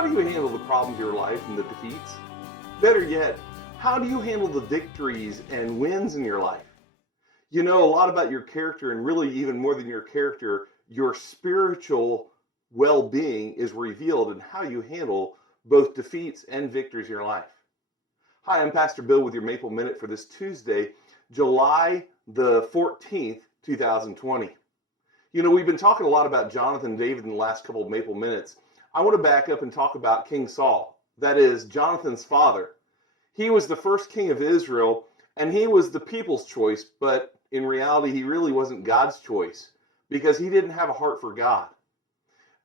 how do you handle the problems of your life and the defeats? Better yet, how do you handle the victories and wins in your life? You know a lot about your character, and really even more than your character, your spiritual well-being is revealed in how you handle both defeats and victories in your life. Hi, I'm Pastor Bill with your Maple Minute for this Tuesday, July the 14th, 2020. You know, we've been talking a lot about Jonathan and David in the last couple of Maple Minutes. I want to back up and talk about King Saul, that is, Jonathan's father. He was the first king of Israel, and he was the people's choice, but in reality, he really wasn't God's choice because he didn't have a heart for God.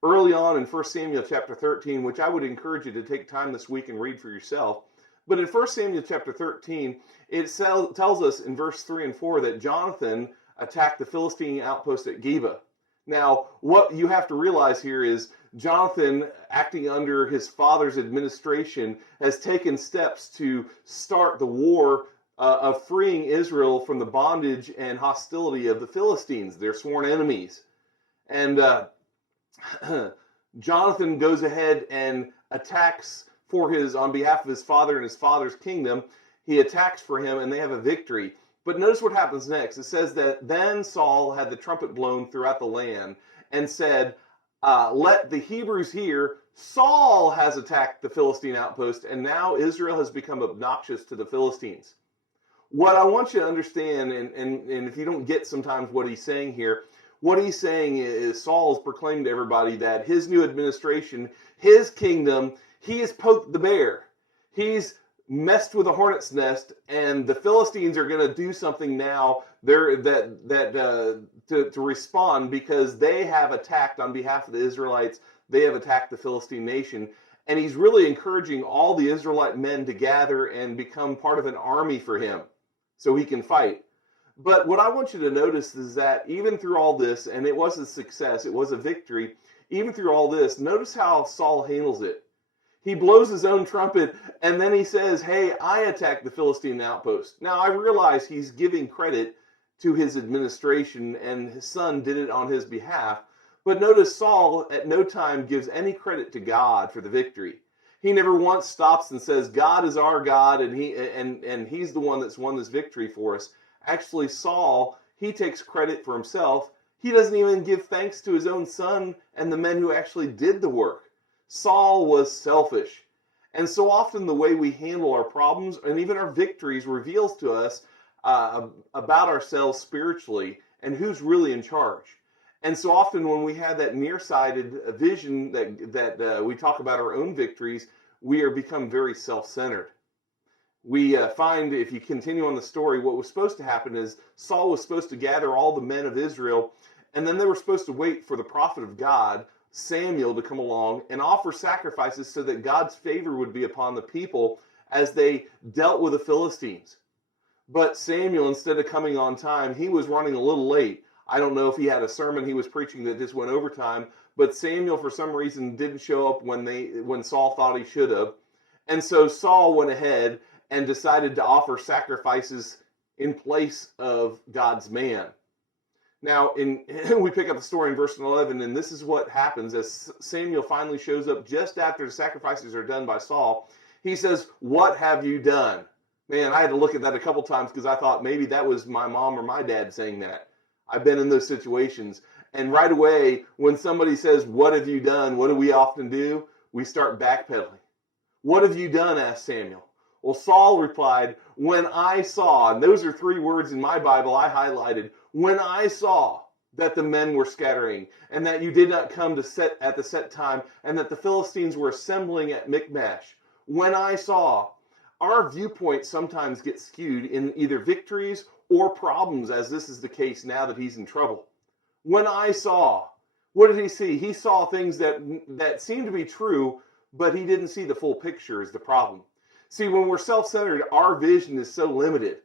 Early on in 1 Samuel chapter 13, which I would encourage you to take time this week and read for yourself, but in 1 Samuel chapter 13, it tells us in verse 3 and 4 that Jonathan attacked the Philistine outpost at Geba. Now, what you have to realize here is Jonathan, acting under his father's administration, has taken steps to start the war of freeing Israel from the bondage and hostility of the Philistines, their sworn enemies. And Jonathan goes ahead and attacks on behalf of his father and his father's kingdom. He attacks for him, and they have a victory. But notice what happens next. It says that then Saul had the trumpet blown throughout the land and said, let the Hebrews hear, Saul has attacked the Philistine outpost, and now Israel has become obnoxious to the Philistines. What I want you to understand, and if you don't get sometimes what he's saying here, what he's saying is Saul has proclaimed to everybody that his new administration, his kingdom, he has poked the bear. He's messed with a hornet's nest, and the Philistines are going to do something now to respond because they have attacked on behalf of the Israelites. They have attacked the Philistine nation, and he's really encouraging all the Israelite men to gather and become part of an army for him so he can fight. But what I want you to notice is that even through all this, and it was a success, it was a victory, even through all this, notice how Saul handles it. He blows his own trumpet, and then he says, hey, I attacked the Philistine outpost. Now, I realize he's giving credit to his administration, and his son did it on his behalf. But notice Saul at no time gives any credit to God for the victory. He never once stops and says, God is our God, and he's the one that's won this victory for us. Actually, Saul, he takes credit for himself. He doesn't even give thanks to his own son and the men who actually did the work. Saul was selfish. And so often the way we handle our problems and even our victories reveals to us about ourselves spiritually and who's really in charge. And so often when we have that nearsighted vision that we talk about our own victories, we are become very self-centered. We find, if you continue on the story, what was supposed to happen is Saul was supposed to gather all the men of Israel, and then they were supposed to wait for the prophet of God, Samuel, to come along and offer sacrifices so that God's favor would be upon the people as they dealt with the Philistines. But Samuel, instead of coming on time, he was running a little late. I don't know if he had a sermon he was preaching that just went overtime, but Samuel, for some reason, didn't show up when Saul thought he should have. And so Saul went ahead and decided to offer sacrifices in place of God's man. Now, we pick up the story in verse 11, and this is what happens as Samuel finally shows up just after the sacrifices are done by Saul. He says, what have you done? Man, I had to look at that a couple times because I thought maybe that was my mom or my dad saying that. I've been in those situations. And right away, when somebody says, what have you done? What do we often do? We start backpedaling. What have you done? Asked Samuel. Well, Saul replied, when I saw, and those are three words in my Bible I highlighted, when I saw that the men were scattering, and that you did not come at the set time, and that the Philistines were assembling at Michmash, when I saw, our viewpoint sometimes gets skewed in either victories or problems, as this is the case now that he's in trouble. When I saw, what did he see? He saw things that seemed to be true, but he didn't see the full picture is the problem. See, when we're self-centered, our vision is so limited.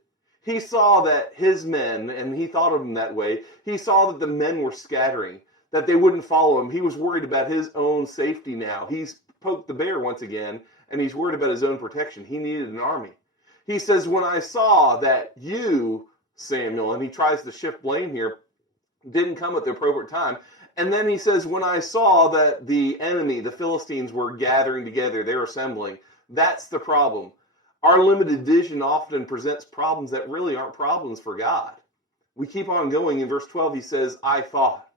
He saw that his men, and he thought of them that way, he saw that the men were scattering, that they wouldn't follow him. He was worried about his own safety now. He's poked the bear once again, and he's worried about his own protection. He needed an army. He says, when I saw that you, Samuel, and he tries to shift blame here, didn't come at the appropriate time, And then he says, when I saw that the enemy, the Philistines, were gathering together, they were assembling. That's the problem. Our limited vision often presents problems that really aren't problems for God. We keep on going. In verse 12, he says, I thought.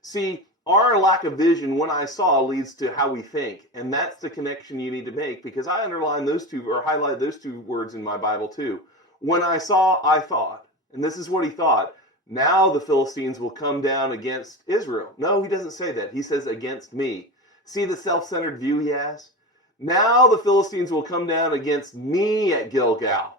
See, our lack of vision, when I saw, leads to how we think. And that's the connection you need to make, because I underline those two, or highlight those two words in my Bible too. When I saw, I thought. And this is what he thought. Now the Philistines will come down against Israel. No, he doesn't say that. He says against me. See the self-centered view he has? Now the Philistines will come down against me at Gilgal.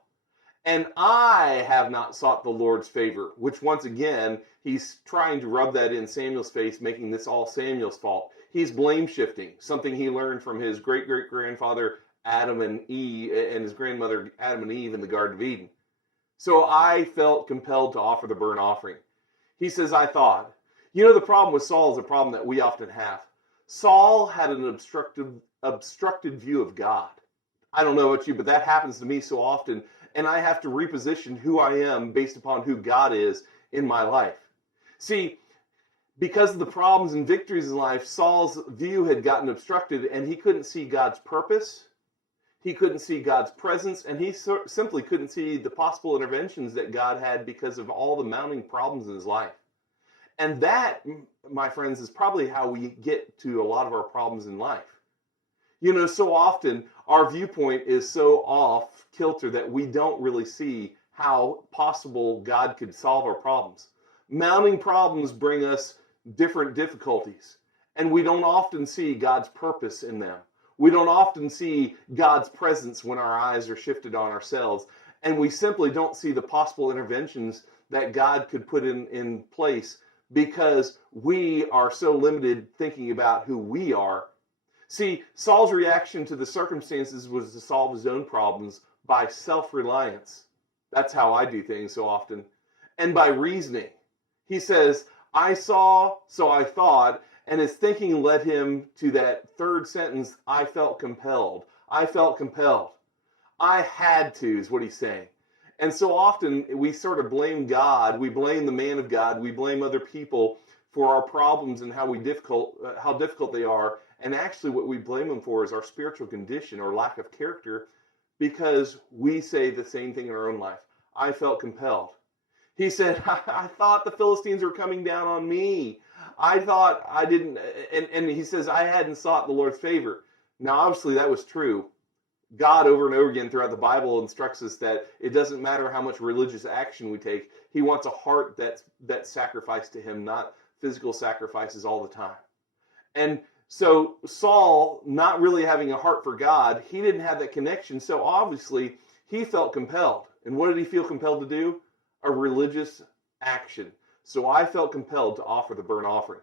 And I have not sought the Lord's favor, which once again, he's trying to rub that in Samuel's face, making this all Samuel's fault. He's blame shifting, something he learned from his great-great-grandfather Adam and Eve, and his grandmother Adam and Eve in the Garden of Eden. So I felt compelled to offer the burnt offering. He says, I thought. You know, the problem with Saul is a problem that we often have. Saul had an obstructed view of God. I don't know about you, but that happens to me so often. And I have to reposition who I am based upon who God is in my life. See, because of the problems and victories in life, Saul's view had gotten obstructed, and he couldn't see God's purpose. He couldn't see God's presence, and he simply couldn't see the possible interventions that God had because of all the mounting problems in his life. And that, my friends, is probably how we get to a lot of our problems in life. You know, so often our viewpoint is so off kilter that we don't really see how possible God could solve our problems. Mounting problems bring us different difficulties, and we don't often see God's purpose in them. We don't often see God's presence when our eyes are shifted on ourselves, and we simply don't see the possible interventions that God could put in place because we are so limited thinking about who we are. See, Saul's reaction to the circumstances was to solve his own problems by self-reliance. That's how I do things so often. And by reasoning. He says, I saw, so I thought, and his thinking led him to that third sentence, I felt compelled. I felt compelled. I had to, is what he's saying. And so often we sort of blame God, we blame the man of God, we blame other people for our problems and how difficult they are. And actually what we blame them for is our spiritual condition or lack of character, because we say the same thing in our own life. I felt compelled. He said, I thought the Philistines were coming down on me. I thought I didn't, and he says, I hadn't sought the Lord's favor. Now, obviously, that was true. God, over and over again throughout the Bible, instructs us that it doesn't matter how much religious action we take. He wants a heart that's sacrificed to him, not physical sacrifices all the time. And so Saul, not really having a heart for God, he didn't have that connection. So obviously, he felt compelled. And what did he feel compelled to do? A religious action. So I felt compelled to offer the burnt offering.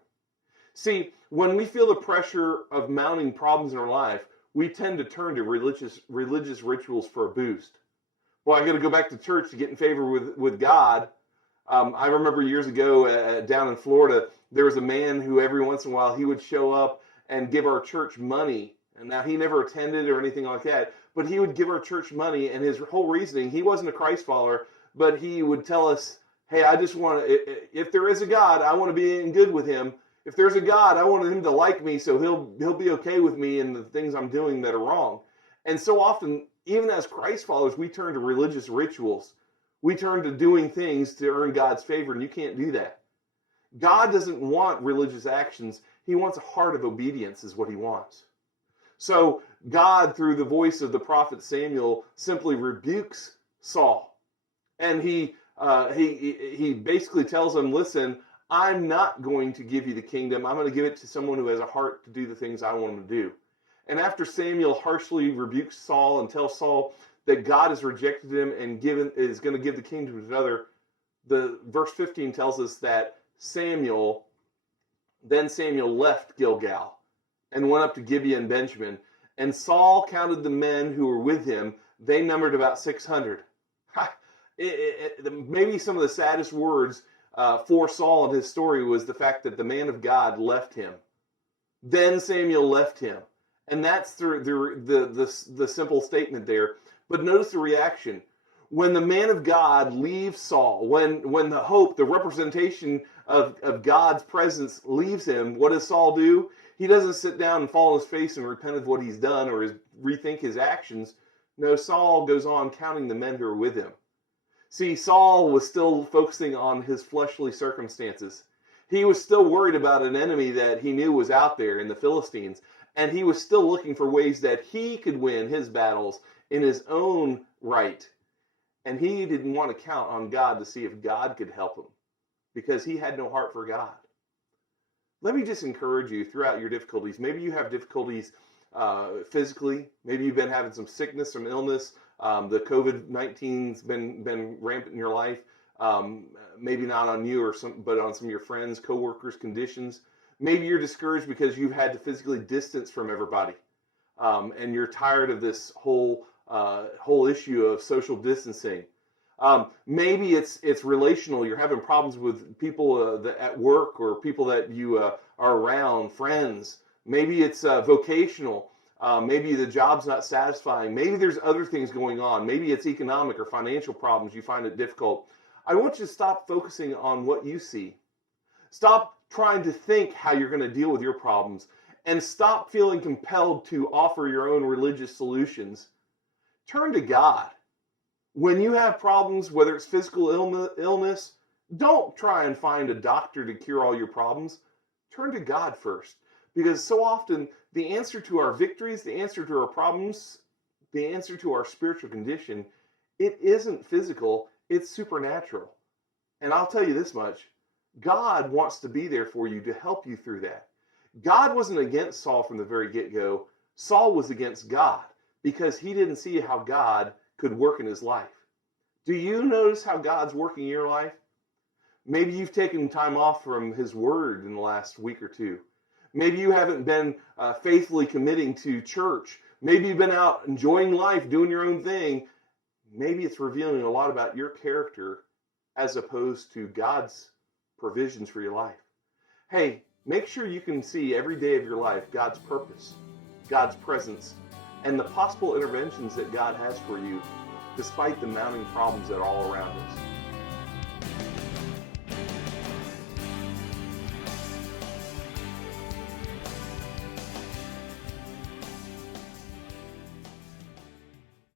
See, when we feel the pressure of mounting problems in our life, we tend to turn to religious rituals for a boost. Well, I got to go back to church to get in favor with God. I remember years ago down in Florida, there was a man who every once in a while he would show up and give our church money. And now he never attended or anything like that, but he would give our church money, and his whole reasoning, he wasn't a Christ follower, but he would tell us, hey, I just want to, if there is a God, I want to be in good with him. If there's a God, I want him to like me so he'll be okay with me and the things I'm doing that are wrong. And so often, even as Christ followers, we turn to religious rituals. We turn to doing things to earn God's favor, and you can't do that. God doesn't want religious actions. He wants a heart of obedience is what he wants. So God, through the voice of the prophet Samuel, simply rebukes Saul. And he basically tells him, listen, I'm not going to give you the kingdom. I'm going to give it to someone who has a heart to do the things I want him to do. And after Samuel harshly rebukes Saul and tells Saul that God has rejected him and is going to give the kingdom to another, the verse 15 tells us that Samuel left Gilgal and went up to Gibeah and Benjamin. And Saul counted the men who were with him. They numbered about 600. Maybe some of the saddest words for Saul in his story was the fact that the man of God left him. Then Samuel left him. And that's the simple statement there. But notice the reaction. When the man of God leaves Saul, when the hope, the representation of God's presence leaves him, what does Saul do? He doesn't sit down and fall on his face and repent of what he's done or rethink his actions. No, Saul goes on counting the men who are with him. See, Saul was still focusing on his fleshly circumstances. He was still worried about an enemy that he knew was out there in the Philistines, and he was still looking for ways that he could win his battles in his own right. And he didn't want to count on God to see if God could help him, because he had no heart for God. Let me just encourage you throughout your difficulties. Maybe you have difficulties physically. Maybe you've been having some sickness, some illness. The COVID-19's been rampant in your life. Maybe not on you, but on some of your friends, coworkers, conditions. Maybe you're discouraged because you've had to physically distance from everybody, and you're tired of this whole issue of social distancing. Maybe it's relational. You're having problems with people at work or people that you are around, friends. Maybe it's vocational. Maybe the job's not satisfying. Maybe there's other things going on. Maybe it's economic or financial problems. You find it difficult. I want you to stop focusing on what you see. Stop trying to think how you're going to deal with your problems, and stop feeling compelled to offer your own religious solutions. Turn to God. When you have problems, whether it's physical illness, don't try and find a doctor to cure all your problems. Turn to God first. Because so often, the answer to our victories, the answer to our problems, the answer to our spiritual condition, it isn't physical, it's supernatural. And I'll tell you this much, God wants to be there for you to help you through that. God wasn't against Saul from the very get-go. Saul was against God because he didn't see how God could work in his life. Do you notice how God's working in your life? Maybe you've taken time off from his word in the last week or two. Maybe you haven't been faithfully committing to church. Maybe you've been out enjoying life, doing your own thing. Maybe it's revealing a lot about your character as opposed to God's provisions for your life. Hey, make sure you can see every day of your life God's purpose, God's presence, and the possible interventions that God has for you, despite the mounting problems that are all around us.